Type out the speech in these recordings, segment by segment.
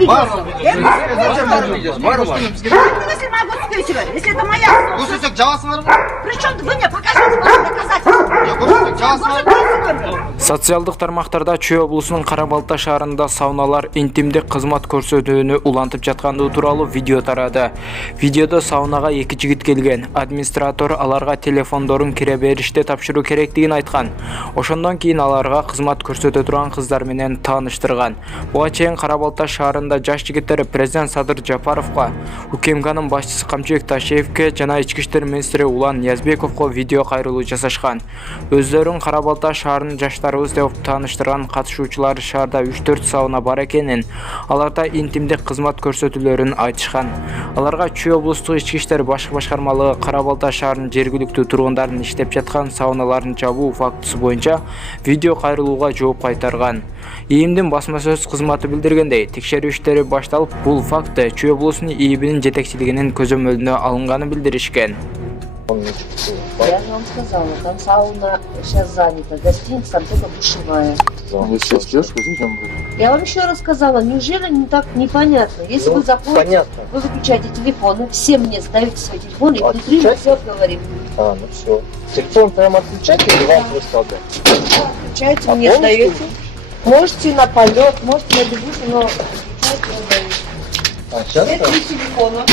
видеосы. Бар. Если это моя Көрсетсек жабасы бар ма? Причем вы мне покажите ваши доказательства. Көрсетсек жабасы бар ма? Социалдык тармактарда Чүй облусунун Кара-Балта шаарында сауналар интимдик кызмат көрсөтүүнү улантып жаткандыгы тууралуу видео тарады. Видеодо саунага эки жигит келген. Администратор аларга телефондорун кире бериште тапшыруу керектигин айткан. Ошондон кийин аларга кызмат көрсөтө турган кыздар менен тааныштырган. Буга чейин Кара-Балта шаарында жаш жигиттер президент Садыр Жапаровго, УКМКнын башчысы Камчыбек Ташеевке жана ички иштер министри Улан Ниязбековго видео кайрылуу жасашкан. Өздөрүн Кара-Балта шаарынын жаштарыбыз деп тааныштырган катышуучулар шаарда 3-4 сауна бар экенин, аларда интимдик кызмат көрсөтүүлөрүн айтышкан. Аларга Чүй облустук ички иштер башкы башкармалыгы Кара-Балта шаарынын жергиликтүү тургундарын иштеп жаткан сауналарын жабуу фактысы боюнча видео кайрылууга жооп кайтарган. ИИМдин басма сөз кызматы билдиргендей, текшерүү иштери башталып, бул факты Чүй облусунун ИИБинин жетекчилигинин көзөмөлүнө алынганын билдиришкен. Я же вам сказала, там сауна сейчас занята, гостиница там только душевая. Я вам еще раз сказала, неужели не так непонятно? Если вы заходите, вы выключаете телефоны, все мне сдаете свои телефоны, и внутри мы все говорим. Ну все. Телефон прямо отключайте или вам просто отдать? Включаете, мне сдаете. Можете на полет, можете на бегушку, но включаете, отдаете. Сейчас? Все 3 телефона.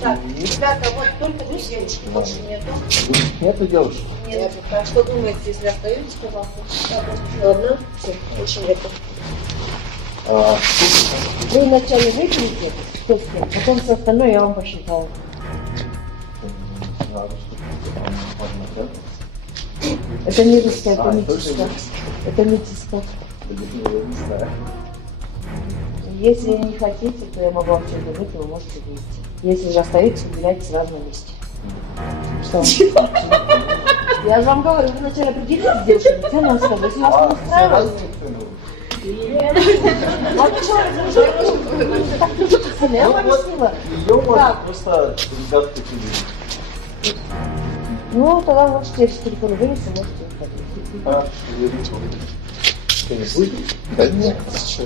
Так, ребята, вот только вы девушки, больше нету. Нету девушек? Нет. Так что думаете, если остаетесь, пожалуйста? Ладно, все, больше нету. Вы вначале выпьете, кто с кем, потом все остальное я вам посчитаю. Это не русская, это метиска. Это метиска. Если не хотите, то я могу вам что-то дать, вы можете выйти. Если же остаетесь, убирайте сразу на месте. Что? Я же вам говорю, вы вначале определитесь с девушками, все нам скажут. Если вас не устраивает... Вот что, так крутится, я вам объяснила. Просто ребят такие. Ну, тогда можете с телефона вынести, можете уходить. Да нет, что?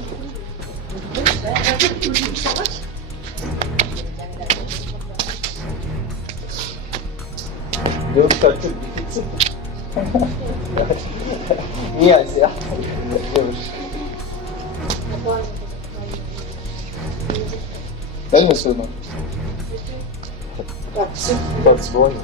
Девушка, а что, дефицит? Не азиат. Дай мне сына. Так, все. Так, звони.